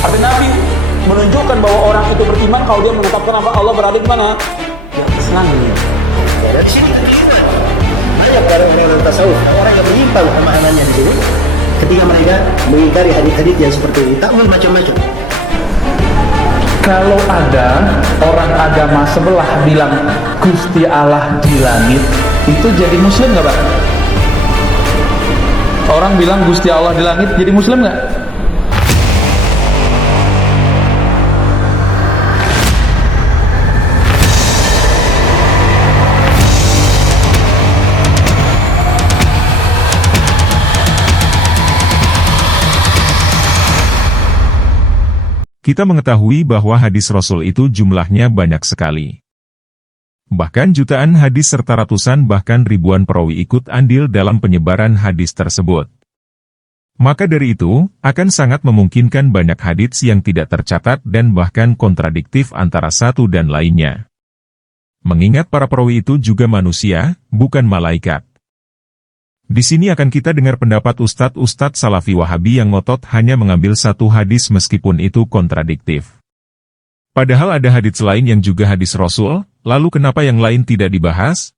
Artinya Nabi menunjukkan bahwa orang itu beriman kalau dia menetapkan apa Allah berada di mana? Di atas langit. Ya, dari sini banyak dari orang tasawuf, orang yang menyimpang pemahamannya di sini ketika mereka mengingkari hadis-hadis yang seperti ini, takwil macam-macam. Kalau ada orang agama sebelah bilang Gusti Allah di langit, itu jadi muslim nggak, Pak? Orang bilang Gusti Allah di langit, jadi muslim nggak? Kita mengetahui bahwa hadis Rasul itu jumlahnya banyak sekali. Bahkan jutaan hadis serta ratusan bahkan ribuan perawi ikut andil dalam penyebaran hadis tersebut. Maka dari itu, akan sangat memungkinkan banyak hadis yang tidak tercatat dan bahkan kontradiktif antara satu dan lainnya. Mengingat para perawi itu juga manusia, bukan malaikat. Di sini akan kita dengar pendapat Ustadz Salafi Wahabi yang ngotot hanya mengambil satu hadis meskipun itu kontradiktif. Padahal ada hadis lain yang juga hadis Rasul, lalu kenapa yang lain tidak dibahas?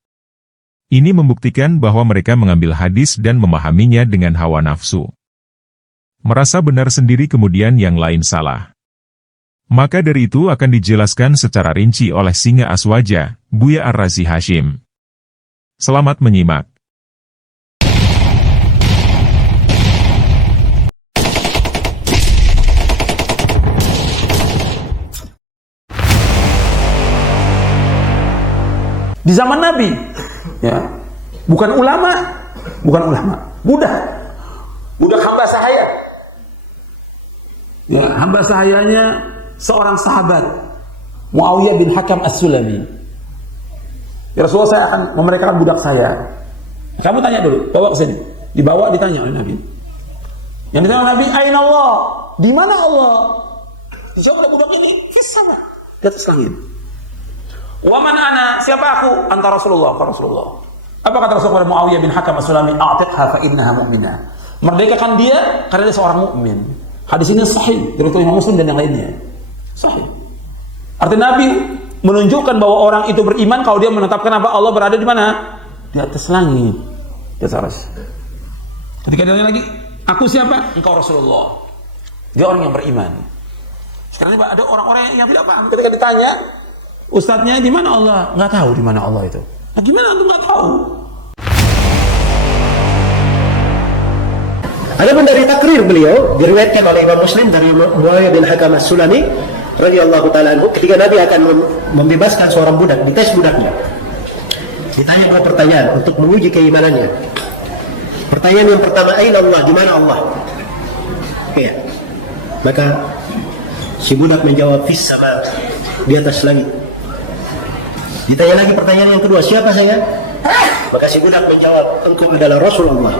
Ini membuktikan bahwa mereka mengambil hadis dan memahaminya dengan hawa nafsu. Merasa benar sendiri kemudian yang lain salah. Maka dari itu akan dijelaskan secara rinci oleh Singa Aswaja, Buya Ar-Razi Hashim. Selamat menyimak. Di zaman Nabi, ya, bukan ulama, budak hamba sahaya. Ya, hamba sahayanya seorang sahabat, Muawiyah bin Hakam As-Sulami. Ya Rasulullah, saya akan memerintahkan budak saya. Kamu tanya dulu, bawa ke sini. Dibawa, ditanya oleh Nabi. Yang ditanya Nabi, Aina Allah? Di mana Allah? Dijawab oleh budak ini, di sana, di atas langit. Wa man ana, siapa aku? Anta Rasulullah, ka Rasulullah. Apa kata Rasulullah kepada Muawiyah bin Hakam As-Sulami? A'tiqha fa innaha mu'minah. Merdekakan dia karena dia seorang mukmin. Hadis ini sahih dari Imam Muslim dan yang lainnya. Sahih. Artinya Nabi menunjukkan bahwa orang itu beriman kalau dia menetapkan apa Allah berada di mana? Di atas langit. Di atas arsy. Ketika dia tanya lagi, aku siapa? Engkau Rasulullah. Dia orang yang beriman. Sekarang ini ada orang-orang yang tidak paham ketika ditanya, Ustadznya di mana Allah? Nggak tahu di mana Allah itu. Nah, gimana antum nggak tahu? Adapun dari takrir beliau diriwayatkan oleh Imam Muslim dari Muawiyah bin Hakam As-Sulami radhiyallahu taala anhu, ketika Nabi akan membebaskan seorang budak, dites budaknya. Ditanya dua pertanyaan untuk menguji keimanannya. Pertanyaan yang pertama, aina Allah? Di mana Allah? Ya. Maka si budak menjawab, fis sama, di atas langit. Ditanya lagi pertanyaan yang kedua, siapa saya? Maka si budak menjawab, engkau adalah Rasulullah.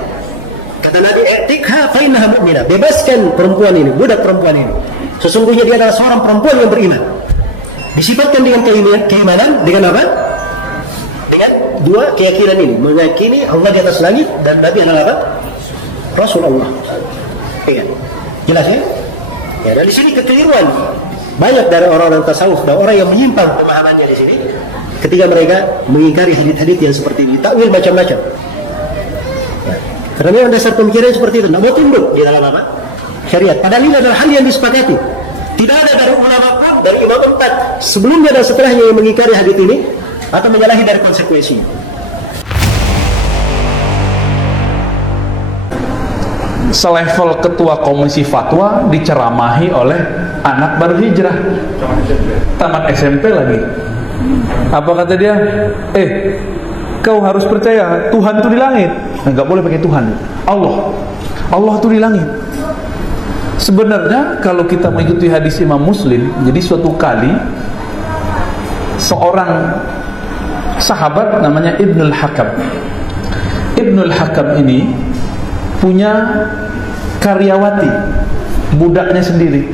Kata Nabi, i'tiqha fa innaha mu'minah. Bebaskan perempuan ini, budak perempuan ini. Sesungguhnya dia adalah seorang perempuan yang beriman. Disifatkan dengan keimanan, dengan apa? Dengan dua keyakinan ini, meyakini Allah di atas langit dan Nabi adalah apa? Rasulullah. Iya. Jelas ya? Ya, dari sini kekeliruan banyak dari orang-orang tasawuf dan orang yang menyimpang pemahamannya di sini ketika mereka mengingkari hadis-hadis yang seperti ini, takwil macam-macam. Nah, karena memang dasar pemikiran seperti itu, tidak mau tunduk di dalam apa? Syariat. Padahal ini adalah hal yang disepakati. Tidak ada dari ulama pun, dari imam empat sebelumnya dan setelahnya yang mengingkari hadis ini atau menyalahi dari konsekuensi. Selevel ketua komisi fatwa diceramahi oleh anak baru hijrah, tamat SMP lagi. Apa kata dia? Kau harus percaya Tuhan itu di langit. Enggak boleh pakai Tuhan. Allah itu di langit. Sebenarnya kalau kita mengikuti hadis Imam Muslim, jadi suatu kali seorang sahabat namanya Ibnul Hakam. Ibnul Hakam ini punya karyawati, budaknya sendiri.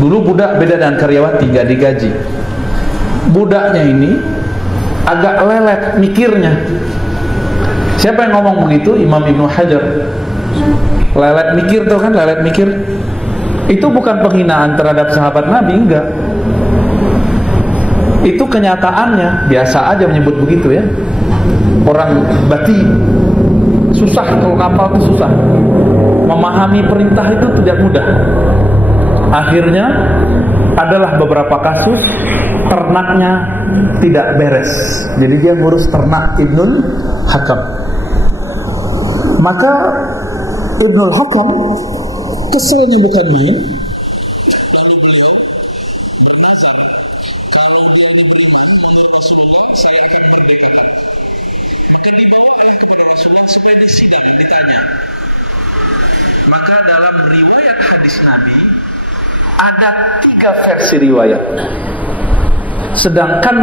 Dulu budak beda dengan karyawati, nggak digaji. Budaknya ini agak lelet mikirnya. Siapa yang ngomong begitu? Imam Ibnu Hajar. Lelet mikir tuh kan, lelet mikir. Itu bukan penghinaan terhadap sahabat Nabi, enggak. Itu kenyataannya, biasa aja menyebut begitu ya. Orang bati susah, kalau kapal itu susah. Memahami perintah itu tidak mudah. Akhirnya adalah beberapa kasus ternaknya tidak beres. Jadi dia ngurus ternak Ibnul Hakam. Maka Ibnul Hakam keselnya bukan main. Lalu beliau bernazar, kalau dia diberiman menurut Rasulullah, saya akan merdekakan. Maka dibawa kepada Rasulullah supaya disidang, ditanya. Maka dalam riwayat hadis Nabi ada 3 versi riwayat. Sedangkan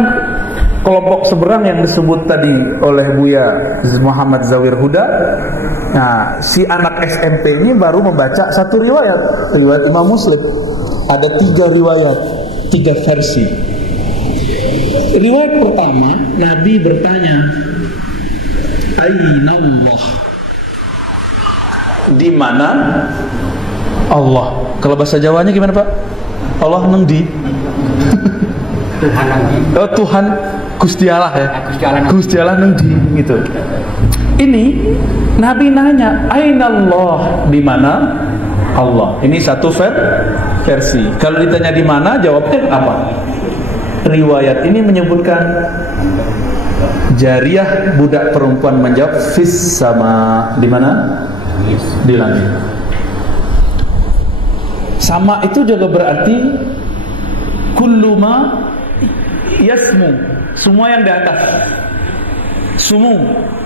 kelompok seberang yang disebut tadi oleh Buya Muhammad Zawir Huda, nah si anak SMP ini baru membaca 1 riwayat Imam Muslim. Ada 3 riwayat, 3 versi. Riwayat pertama, Nabi bertanya, Aina Allah? Di mana Allah? Kalau bahasa Jawanya gimana Pak? Allah nang di? Oh Tuhan, Gusti Allah ya. Gusti Allah nang di gitu. Ini Nabi nanya, Aina Allah? Di mana Allah? Ini satu versi. Kalau ditanya di mana, jawabnya apa? Riwayat ini menyebutkan Jariyah, budak perempuan, menjawab fis sama. Di mana? Di langit. Sama itu juga berarti kullu ma yasmu, semua yang di atas.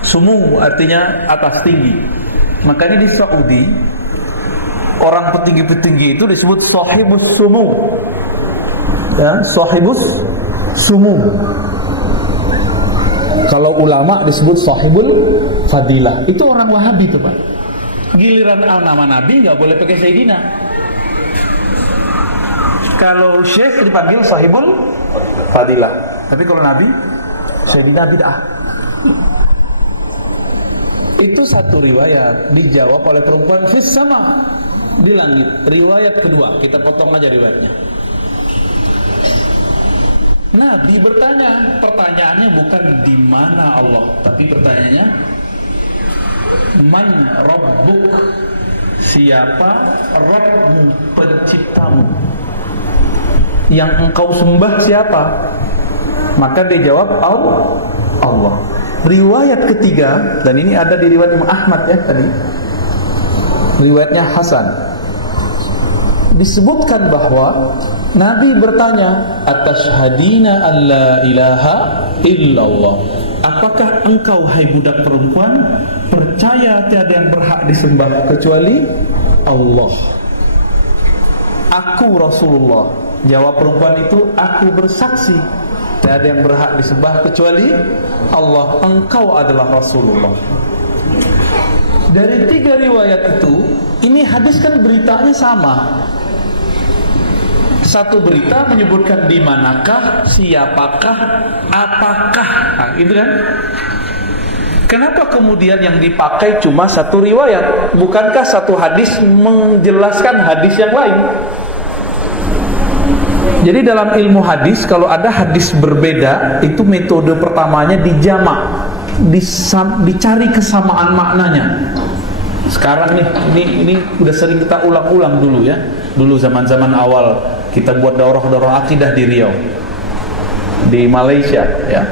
Sumu artinya atas, tinggi. Makanya di Saudi orang petinggi-petinggi itu disebut sahibus sumu. Ya, sahibus sumu. Kalau ulama disebut sahibul fadilah. Itu orang Wahabi itu Pak. Giliran nama Nabi nggak boleh pakai Sayyidina. Kalau Syekh dipanggil sahibul fadilah. Tapi kalau Nabi, Sayyidina bid'ah. Itu satu riwayat, dijawab oleh perempuan fis sama, di langit. Riwayat kedua, kita potong aja riwayatnya. Nabi bertanya, pertanyaannya bukan di mana Allah, tapi pertanyaannya man rabbuk? Siapa Rabbmu, penciptamu? Yang engkau sembah siapa? Maka dia jawab Allah. Riwayat ketiga, dan ini ada di riwayat Imam Ahmad ya tadi, riwayatnya Hasan, disebutkan bahwa Nabi bertanya, Atashhadina an la ilaha illallah? Apakah engkau, hai budak perempuan, percaya tiada yang berhak disembah kecuali Allah? Aku Rasulullah. Jawab perempuan itu, aku bersaksi tiada yang berhak disembah kecuali Allah. Engkau adalah Rasulullah. Dari 3 riwayat itu, ini hadis kan beritanya sama. Satu berita menyebutkan di manakah, siapakah, apakah, nah, itu kan. Kenapa kemudian yang dipakai cuma satu riwayat? Bukankah satu hadis menjelaskan hadis yang lain? Jadi dalam ilmu hadis, kalau ada hadis berbeda, itu metode pertamanya dijamak, dicari kesamaan maknanya. Sekarang nih, ini udah sering kita ulang-ulang dulu ya. Dulu zaman-zaman awal kita buat daurah-daurah akidah di Riau, di Malaysia ya.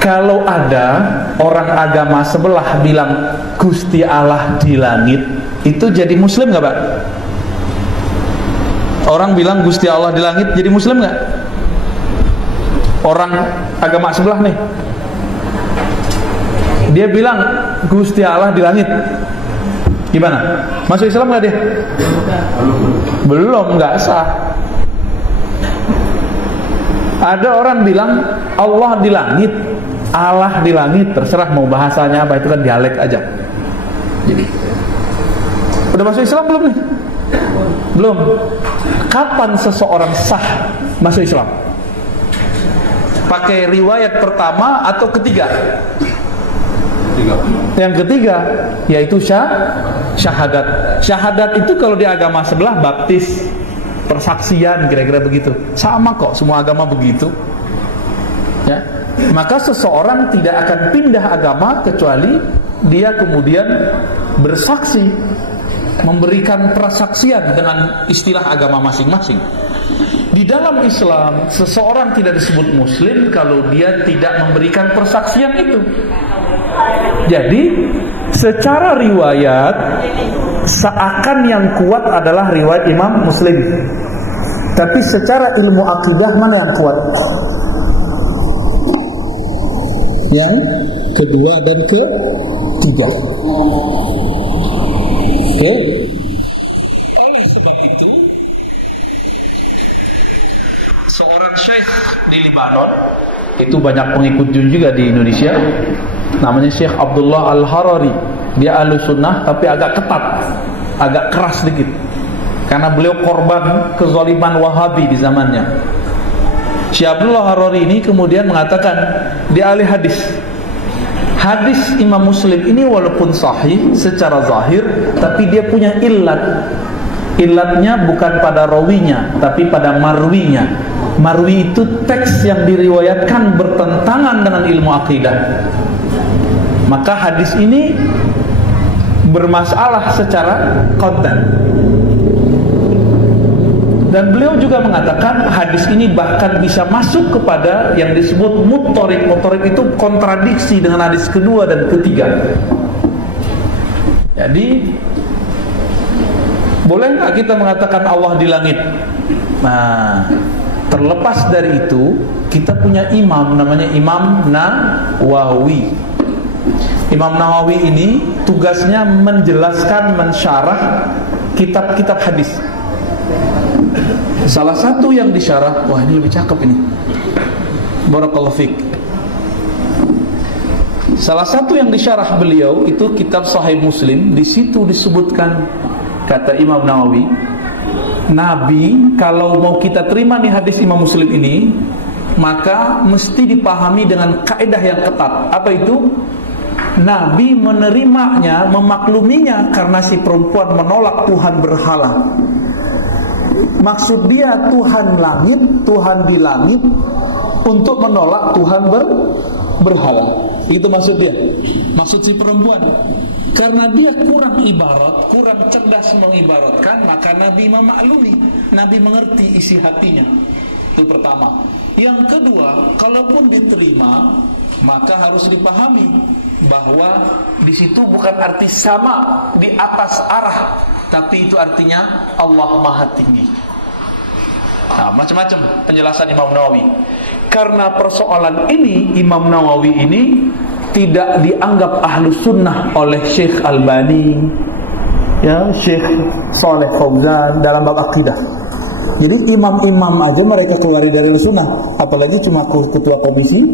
Kalau ada orang agama sebelah bilang Gusti Allah di langit, itu jadi muslim nggak Pak? Orang bilang Gusti Allah di langit, jadi muslim nggak? Orang agama sebelah nih, dia bilang Gusti Allah di langit, gimana? Masuk Islam nggak dia? Belum, nggak sah. Ada orang bilang Allah di langit, Allah di langit, terserah mau bahasanya apa, itu kan dialek aja. Jadi udah masuk Islam belum nih? Belum. Kapan seseorang sah masuk Islam? Pakai riwayat pertama atau ketiga? Yang ketiga yaitu syahadat. Syahadat itu kalau di agama sebelah baptis, persaksian, kira-kira begitu. Sama kok, semua agama begitu. Ya. Maka seseorang tidak akan pindah agama kecuali dia kemudian bersaksi, memberikan persaksian dengan istilah agama masing-masing. Di dalam Islam, seseorang tidak disebut muslim kalau dia tidak memberikan persaksian itu. Jadi, secara riwayat seakan yang kuat adalah riwayat Imam Muslim. Tapi secara ilmu akidah mana yang kuat? Yang kedua dan ketiga. Oke. Oleh sebab itu, seorang syekh di Libanon, itu banyak pengikut juga di Indonesia, namanya Syekh Abdullah Al-Harari. Dia Ahlus Sunnah tapi agak ketat, agak keras sedikit, karena beliau korban kezaliman Wahabi di zamannya. Syekh Abdullah Harari ini kemudian mengatakan di ahli hadis, hadis Imam Muslim ini walaupun sahih secara zahir, tapi dia punya illat. Illatnya bukan pada rawinya, tapi pada marwinya. Marwi itu teks yang diriwayatkan bertentangan dengan ilmu akidah. Maka hadis ini bermasalah secara konten. Dan beliau juga mengatakan hadis ini bahkan bisa masuk kepada yang disebut muttorik. Muttorik itu kontradiksi dengan hadis kedua dan ketiga. Jadi boleh nggak kita mengatakan Allah di langit? Nah, terlepas dari itu, kita punya imam namanya Imam Nawawi. Imam Nawawi ini tugasnya menjelaskan, mensyarah kitab-kitab hadis. Salah satu yang disyarah, wah ini lebih cakep ini. Barakallahu fiik. Salah satu yang disyarah beliau itu kitab Sahih Muslim. Di situ disebutkan, kata Imam Nawawi, Nabi kalau mau kita terima nih hadis Imam Muslim ini, maka mesti dipahami dengan kaidah yang ketat. Apa itu? Nabi menerimanya, memakluminya karena si perempuan menolak Tuhan berhala. Maksud dia Tuhan langit, Tuhan di langit, untuk menolak Tuhan berhala. Itu maksud dia. Maksud si perempuan. Karena dia kurang ibarat, kurang cerdas mengibaratkan, maka Nabi memaklumi, Nabi mengerti isi hatinya. Itu pertama. Yang kedua, kalaupun diterima, maka harus dipahami bahwa di situ bukan arti sama di atas arah, tapi itu artinya Allah Maha Tinggi. Nah, macam-macam penjelasan Imam Nawawi. Karena persoalan ini, Imam Nawawi ini tidak dianggap Ahlus Sunnah oleh Syekh Albani, ya, Syekh Saleh Fauzan dalam bab akidah. Jadi imam-imam aja mereka keluar dari Ahlus Sunnah, apalagi cuma ketua komisi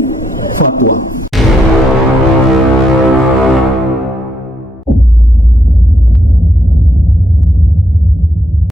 fatwa.